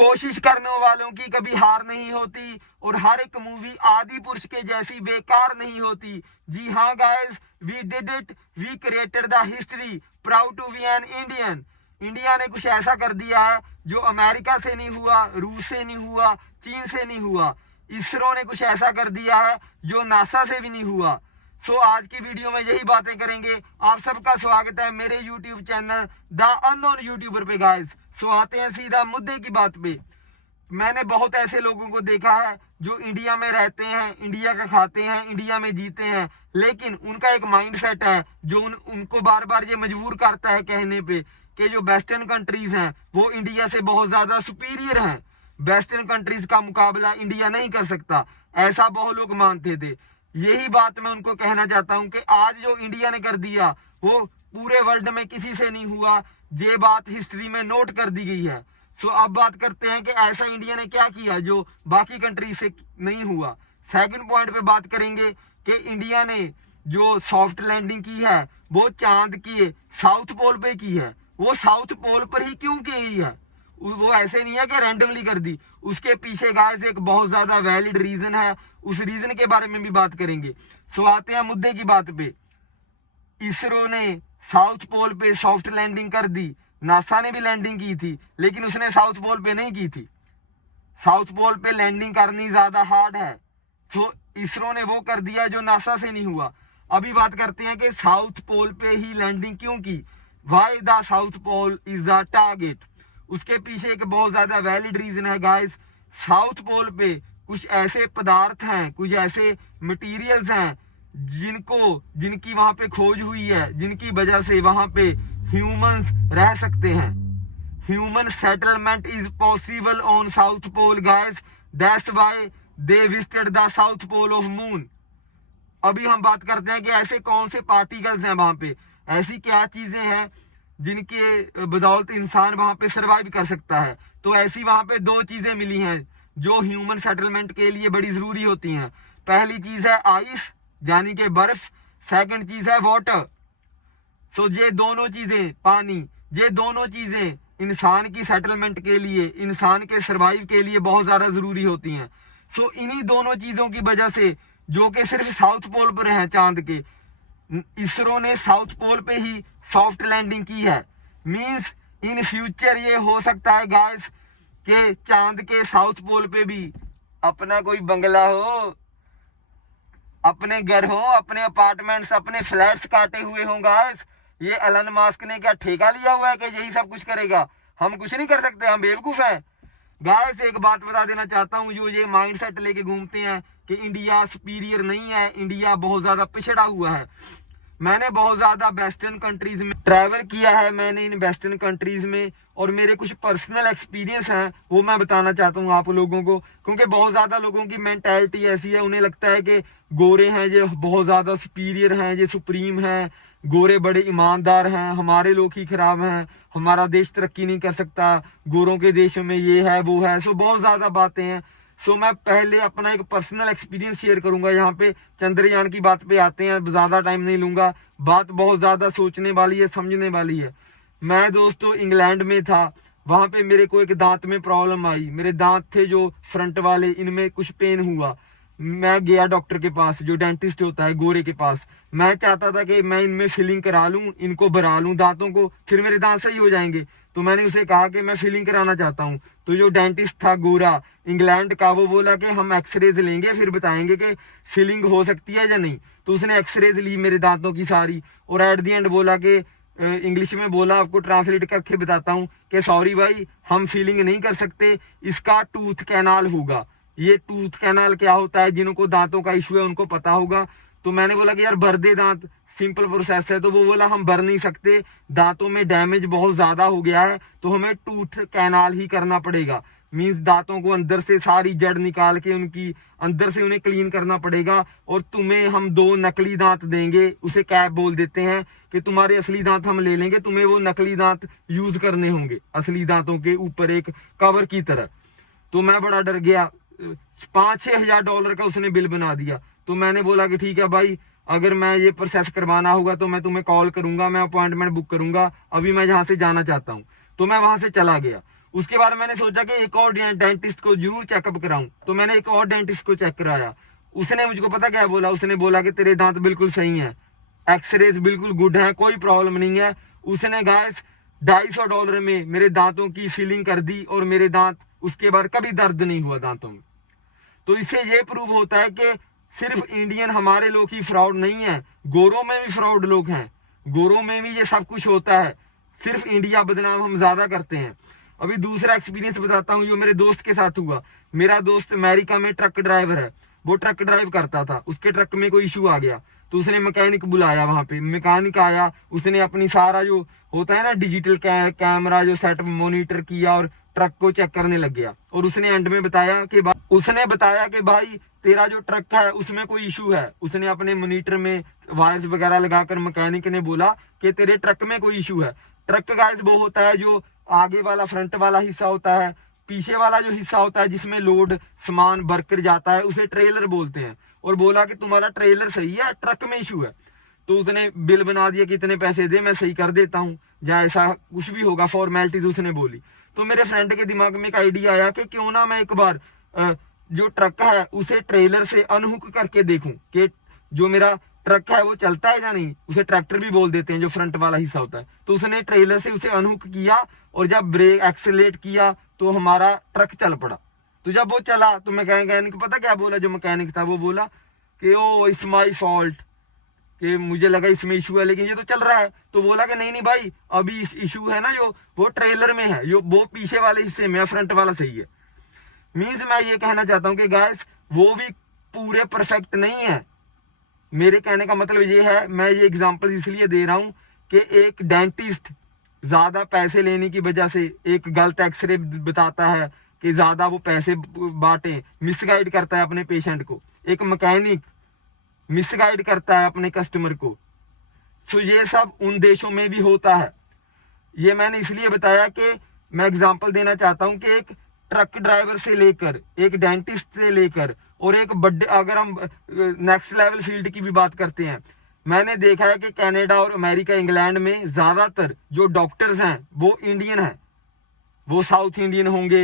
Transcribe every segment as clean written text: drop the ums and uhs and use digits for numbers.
कोशिश करने वालों की कभी हार नहीं होती और हर एक मूवी आदि पुरुष के जैसी बेकार नहीं होती। जी हाँ guys, we did it, we created the history, proud to be an Indian. India ने कुछ ऐसा कर दिया है जो अमेरिका से नहीं हुआ, रूस से नहीं हुआ, चीन से नहीं हुआ। इसरो ने कुछ ऐसा कर दिया है जो नासा से भी नहीं हुआ। सो आज की वीडियो में यही बातें करेंगे। आप सबका स्वागत है मेरे YouTube channel the unknown YouTuber पे गाइस। सो आते हैं सीधा मुद्दे की बात पे। मैंने बहुत ऐसे लोगों को देखा है जो इंडिया में रहते हैं, इंडिया का खाते हैं, इंडिया में जीते हैं, लेकिन उनका एक माइंडसेट है जो उनको बार बार ये मजबूर करता है कहने पे कि जो वेस्टर्न कंट्रीज हैं वो इंडिया से बहुत ज्यादा सुपीरियर हैं। वेस्टर्न कंट्रीज का मुकाबला इंडिया नहीं कर सकता, ऐसा बहुत लोग मानते थे। यही बात मैं उनको कहना चाहता हूं कि आज जो इंडिया ने कर दिया वो पूरे वर्ल्ड में किसी से नहीं हुआ। ये बात हिस्ट्री में नोट कर दी गई है। सो अब बात करते हैं कि ऐसा इंडिया ने क्या किया जो बाकी कंट्री से नहीं हुआ। सेकंड पॉइंट पे बात करेंगे कि इंडिया ने जो सॉफ्ट लैंडिंग की है वो चांद के साउथ पोल पे की है। वो साउथ पोल पर ही क्यों की है? वो ऐसे नहीं है कि रैंडमली कर दी। उसके पीछे गाइस एक बहुत ज्यादा वैलिड रीजन है, उस रीजन के बारे में भी बात करेंगे। सो आते हैं मुद्दे की बात पे। इसरो ने साउथ पोल पे सॉफ्ट लैंडिंग कर दी, नासा ने भी लैंडिंग की थी, लेकिन उसने साउथ पोल पे नहीं की थी। साउथ पोल पे लैंडिंग करनी ज्यादा हार्ड है, तो इसरो ने वो कर दिया जो नासा से नहीं हुआ। अभी बात करते हैं कि साउथ पोल पे ही लैंडिंग क्यों की। Why the south pole is the target. उसके पीछे एक बहुत ज्यादा वैलिड रीजन है गाइस। साउथ पोल पे कुछ ऐसे पदार्थ हैं, कुछ ऐसे मटेरियल्स हैं जिनकी वहां पे खोज हुई है, जिनकी वजह से वहां पे ह्यूमंस रह सकते हैं। Human settlement is possible on south pole guys, that's why they visited the south pole of moon. अभी हम बात करते हैं कि ऐसे कौन से पार्टिकल्स हैं वहां पे, ऐसी क्या चीजें हैं जिनके बदौलत इंसान वहां पे सरवाइव कर सकता है। तो ऐसी वहां पे दो चीजें मिली हैं जो ह्यूमन सेटलमेंट के लिए बड़ी जरूरी होती हैं। पहली चीज है आइस यानी कि बर्फ, सेकंड चीज है वाटर। सो ये दोनों चीजें, पानी, ये दोनों चीजें इंसान की सेटलमेंट के लिए, इंसान के सरवाइव के लिए बहुत ज्यादा जरूरी होती हैं। सो इन्हीं दोनों चीजों की वजह से, जो कि सिर्फ साउथ पोल पर है चांद के, इसरो ने साउथ पोल पे ही सॉफ्ट लैंडिंग की है। मींस इन फ्यूचर ये हो सकता है गाइस कि चांद के साउथ पोल पे भी अपना कोई बंगला हो, अपने घर हो, अपने अपार्टमेंट्स, अपने फ्लैट्स काटे हुए हों गाइस। ये एलन मस्क ने क्या ठेका लिया हुआ है कि यही सब कुछ करेगा? हम कुछ नहीं कर सकते, हम बेवकूफ हैं गाइस। एक बात बता देना चाहता हूं, जो ये माइंडसेट लेके घूमते हैं कि इंडिया सुपीरियर नहीं है, इंडिया बहुत ज्यादा पिछड़ा हुआ है। मैंने बहुत ज्यादा वेस्टर्न कंट्रीज में ट्रैवल किया है, मैंने इन वेस्टर्न कंट्रीज में, और मेरे कुछ पर्सनल एक्सपीरियंस हैं वो मैं बताना चाहता हूँ आप लोगों को। क्योंकि बहुत ज्यादा लोगों की मेंटालिटी ऐसी है, उन्हें लगता है कि गोरे हैं ये बहुत ज्यादा सुपीरियर हैं, ये सुप्रीम हैं, गोरे बड़े ईमानदार हैं, हमारे लोग ही खराब हैं, हमारा देश तरक्की नहीं कर सकता, गोरों के देश में ये है वो है। सो बहुत ज्यादा बातें हैं। सो मैं पहले अपना एक पर्सनल एक्सपीरियंस शेयर करूंगा। यहाँ पे चंद्रयान की बात पे आते हैं, ज्यादा टाइम नहीं लूंगा, बात बहुत ज्यादा सोचने वाली है, समझने वाली है। मैं दोस्तों इंग्लैंड में था, वहां पे मेरे को एक दांत में प्रॉब्लम आई। मेरे दांत थे जो फ्रंट वाले, इनमें कुछ पेन हुआ। मैं गया डॉक्टर के पास, जो डेंटिस्ट होता है गोरे के पास। मैं चाहता था कि मैं इनमें फिलिंग करा लूं, इनको भरा लूं दांतों को, फिर मेरे दांत सही हो जाएंगे। तो मैंने उसे कहा कि मैं फिलिंग कराना चाहता हूं। तो जो डेंटिस्ट था गोरा इंग्लैंड का, वो बोला कि हम एक्सरेज लेंगे फिर बताएंगे कि फिलिंग हो सकती है या नहीं। तो उसने एक्सरेज ली मेरे दांतों की सारी, और एट दी एंड बोला कि इंग्लिश में बोला, आपको ट्रांसलेट करके बताता हूँ कि सॉरी भाई, हम फीलिंग नहीं कर सकते, इसका टूथ कैनाल होगा। ये टूथ कैनाल क्या होता है, जिनको दांतों का इशू है उनको पता होगा। तो मैंने बोला कि यार भर दे दांत, सिंपल प्रोसेस है। तो वो बोला हम भर नहीं सकते, दांतों में डैमेज बहुत ज्यादा हो गया है, तो हमें टूथ कैनाल ही करना पड़ेगा। मींस दांतों को अंदर से सारी जड़ निकाल के उनकी अंदर से उन्हें क्लीन करना पड़ेगा, और तुम्हें हम 2 नकली दांत देंगे, उसे कैप बोल देते हैं, कि तुम्हारे असली दांत हम ले लेंगे, तुम्हें वो नकली दांत यूज करने होंगे असली दांतों के ऊपर एक कवर की तरह। तो मैं बड़ा डर गया। $5-6 हज़ार का उसने बिल बना दिया। तो मैंने बोला कि ठीक है भाई, अगर मैं ये प्रोसेस करवाना होगा तो मैं तुम्हें कॉल करूंगा, मैं अपॉइंटमेंट बुक करूंगा, अभी मैं जहां से जाना चाहता हूँ। तो मैं वहां से चला गया। उसके बाद मैंने सोचा कि एक और डेंटिस्ट को जरूर चेकअप कराऊं, तो मैंने एक और डेंटिस्ट को चेक कराया। उसने मुझको पता क्या बोला, उसने बोला कि तेरे दांत बिल्कुल सही हैं, एक्सरेज बिल्कुल गुड है, कोई प्रॉब्लम नहीं है। उसने गाइस $250 में मेरे दांतों की फिलिंग कर दी और मेरे दांत उसके बाद कभी दर्द नहीं हुआ दांतों में। तो इससे ये प्रूव होता है कि सिर्फ इंडियन हमारे लोग ही फ्रॉड नहीं है, गोरों में भी फ्रॉड लोग हैं, गोरों में भी ये सब कुछ होता है, सिर्फ इंडिया बदनाम हम ज्यादा करते हैं। अभी दूसरा एक्सपीरियंस बताता हूँ जो मेरे दोस्त के साथ हुआ। मेरा दोस्त अमेरिका में ट्रक ड्राइवर है, वो ट्रक ड्राइव करता था, उसके ट्रक में कोई इशू आ गया तो उसने मैकेनिक बुलाया, वहां पे मैकेनिक आया, उसने अपनी सारा जो होता है ना डिजिटल कैमरा जो सेटअप मॉनिटर किया और ट्रक को चेक करने लग गया। और उसने एंड में बताया कि भाई तेरा जो ट्रक है उसमें कोई इशू है। उसने अपने मॉनिटर में वायर्स वगैरह लगाकर मैकेनिक ने बोला कि तेरे ट्रक में कोई इशू है। ट्रक गाइस वो होता है जो आगे वाला फ्रंट वाला हिस्सा होता है, पीछे वाला जो हिस्सा होता है जिसमें लोड सामान भरकर जाता है उसे ट्रेलर बोलते हैं। और बोला कि तुम्हारा ट्रेलर सही है, ट्रक में इशू है। तो उसने बिल बना दिया कि इतने पैसे दे, मैं सही कर देता हूँ, या ऐसा कुछ भी होगा फॉर्मेलिटीज उसने बोली। तो मेरे फ्रेंड के दिमाग में एक आइडिया आया कि क्यों ना मैं एक बार जो ट्रक है उसे ट्रेलर से अनहुक करके देखूं कि जो मेरा ट्रक है वो चलता है या नहीं। उसे ट्रैक्टर भी बोल देते हैं जो फ्रंट वाला हिस्सा होता है। तो उसने ट्रेलर से उसे अनहुक किया और जब ब्रेक एक्सेलेरेट किया तो हमारा ट्रक चल पड़ा। तो जब वो चला तो मैकेनिक पता क्या बोला, जो मैकेनिक था वो बोला कि ओ इट्स माई फॉल्ट, कि मुझे लगा इसमें इशू है लेकिन ये तो चल रहा है। तो बोला कि नहीं भाई अभी इशू है ना जो वो ट्रेलर में है, जो वो पीछे वाले हिस्से में, फ्रंट वाला सही है। मीन्स मैं ये कहना चाहता हूँ कि गाइस वो भी पूरे परफेक्ट नहीं है। मेरे कहने का मतलब ये है, मैं ये एग्जांपल इसलिए दे रहा हूँ कि एक डेंटिस्ट ज्यादा पैसे लेने की वजह से एक गलत एक्सरे बताता है कि ज्यादा वो पैसे बांटे, मिसगाइड करता है अपने पेशेंट को। एक मैकेनिक मिसगाइड करता है अपने कस्टमर को। सो ये सब उन देशों में भी होता है। ये मैंने इसलिए बताया कि मैं एग्जांपल देना चाहता हूं कि एक ट्रक ड्राइवर से लेकर एक डेंटिस्ट से लेकर और एक बड़े, अगर हम नेक्स्ट लेवल फील्ड की भी बात करते हैं, मैंने देखा है कि कनाडा और अमेरिका इंग्लैंड में ज्यादातर जो डॉक्टर्स हैं वो इंडियन हैं। वो साउथ इंडियन होंगे,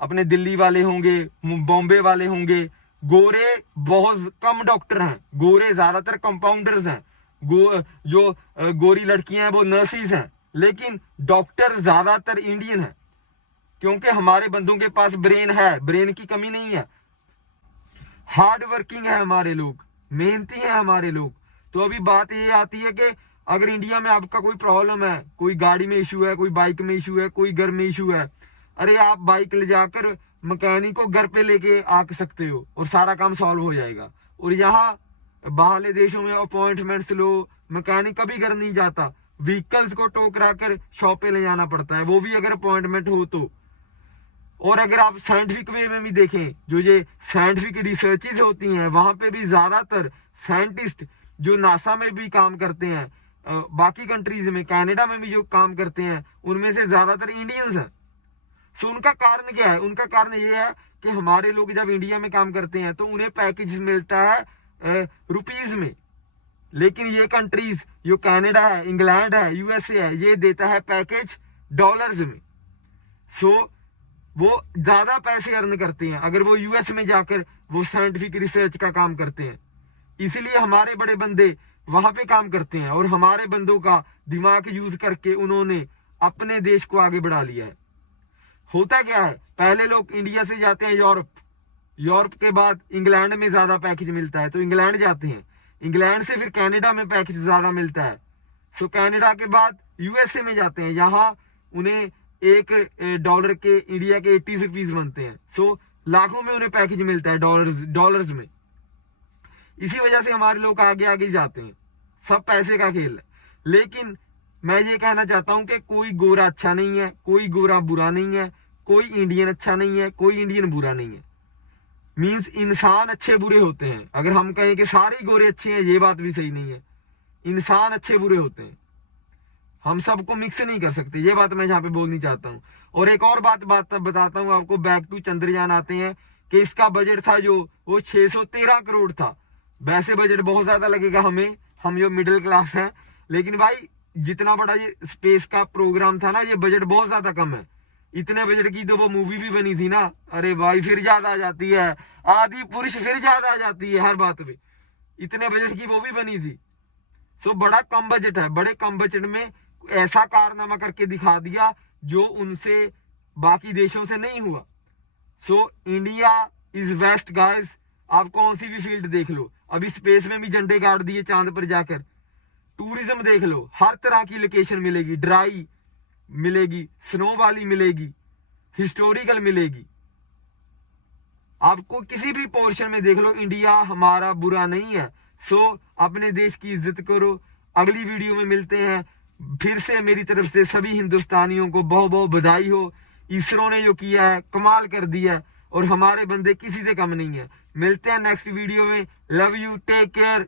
अपने दिल्ली वाले होंगे, बॉम्बे वाले होंगे। गोरे बहुत कम डॉक्टर हैं, गोरे ज्यादातर कंपाउंडर्स हैं। जो गोरी लड़कियां हैं वो नर्सिस हैं, लेकिन डॉक्टर ज्यादातर इंडियन हैं क्योंकि हमारे बंदों के पास ब्रेन है, ब्रेन की कमी नहीं है, हार्ड वर्किंग है हमारे लोग, मेहनती हैं हमारे लोग। तो अभी बात ये आती है कि अगर इंडिया में आपका कोई प्रॉब्लम है, कोई गाड़ी में इशू है, कोई बाइक में इशू है, कोई घर में इशू है, अरे आप बाइक ले जाकर मैकेनिक को घर पे लेके आ सकते हो और सारा काम सॉल्व हो जाएगा। और यहाँ बाहरले देशों में अपॉइंटमेंट्स लो, मैकेनिक कभी घर नहीं जाता, व्हीकल्स को टो करा कर शॉप पे ले जाना पड़ता है, वो भी अगर अपॉइंटमेंट हो तो। और अगर आप साइंटिफिक वे में भी देखें, जो ये साइंटिफिक रिसर्चेज होती हैं वहां पे भी ज्यादातर साइंटिस्ट जो नासा में भी काम करते हैं, बाकी कंट्रीज में, कनाडा में भी जो काम करते हैं, उनमें से ज्यादातर इंडियंस हैं। सो उनका कारण क्या है? उनका कारण ये है कि हमारे लोग जब इंडिया में काम करते हैं तो उन्हें पैकेज मिलता है रुपीज में, लेकिन ये कंट्रीज जो कनाडा है, इंग्लैंड है, यूएसए है, ये देता है पैकेज डॉलर्स में। सो वो ज्यादा पैसे अर्न करते हैं अगर वो यूएस में जाकर वो साइंटिफिक रिसर्च का काम करते हैं। इसीलिए हमारे बड़े बंदे वहां पे काम करते हैं और हमारे बंदों का दिमाग यूज करके उन्होंने अपने देश को आगे बढ़ा लिया है। होता क्या है, पहले लोग इंडिया से जाते हैं यूरोप, यूरोप के बाद इंग्लैंड में ज्यादा पैकेज मिलता है तो इंग्लैंड जाते हैं, इंग्लैंड से फिर कनाडा में पैकेज ज्यादा मिलता है, सो कनाडा के बाद यूएसए में जाते हैं, यहाँ उन्हें $1 के इंडिया के 80 रुपीज बनते हैं। सो लाखों में उन्हें पैकेज मिलता है डॉलर्स में। इसी वजह से हमारे लोग आगे आगे जाते हैं, सब पैसे का खेल है। लेकिन मैं ये कहना चाहता हूं कि कोई गोरा अच्छा नहीं है, कोई गोरा बुरा नहीं है, कोई इंडियन अच्छा नहीं है, कोई इंडियन बुरा नहीं है। मींस इंसान अच्छे बुरे होते हैं। अगर हम कहें कि सारे गोरे अच्छे हैं, ये बात भी सही नहीं है। इंसान अच्छे बुरे होते हैं, हम सबको मिक्स नहीं कर सकते, ये बात मैं यहाँ पे बोलनी चाहता हूँ। और एक और बात बताता हूँ आपको, बैक टू चंद्रयान आते हैं कि इसका बजट था जो वो 613 करोड़ था। वैसे बजट बहुत ज्यादा लगेगा हमें, हम जो मिडिल क्लास हैं, लेकिन भाई जितना बड़ा ये स्पेस का प्रोग्राम था ना, ये बजट बहुत ज्यादा कम है। इतने बजट की तो वो मूवी भी बनी थी ना, अरे भाई फिर याद आ जाती है आदि पुरुष, फिर याद आ जाती है हर बात पे। इतने बजट की वो भी बनी थी। सो बड़ा कम बजट है, बड़े कम बजट में ऐसा कारनामा करके दिखा दिया जो उनसे बाकी देशों से नहीं हुआ। So India is best guys. आप कौन सी भी फील्ड देख लो, अभी स्पेस में भी झंडे गाड़ दिए चांद पर जाकर। टूरिज्म देख लो, हर तरह की लोकेशन मिलेगी, ड्राई मिलेगी, स्नो वाली मिलेगी, हिस्टोरिकल मिलेगी। आपको किसी भी पोर्शन में देख लो, इंडिया हमारा बुरा नहीं है। सो अपने देश की इज्जत करो। अगली वीडियो में मिलते हैं। फिर से मेरी तरफ से सभी हिंदुस्तानियों को बहुत बहुत बधाई हो। इसरो ने जो किया है कमाल कर दिया है, और हमारे बंदे किसी से कम नहीं है। मिलते हैं नेक्स्ट वीडियो में। Love you, take care.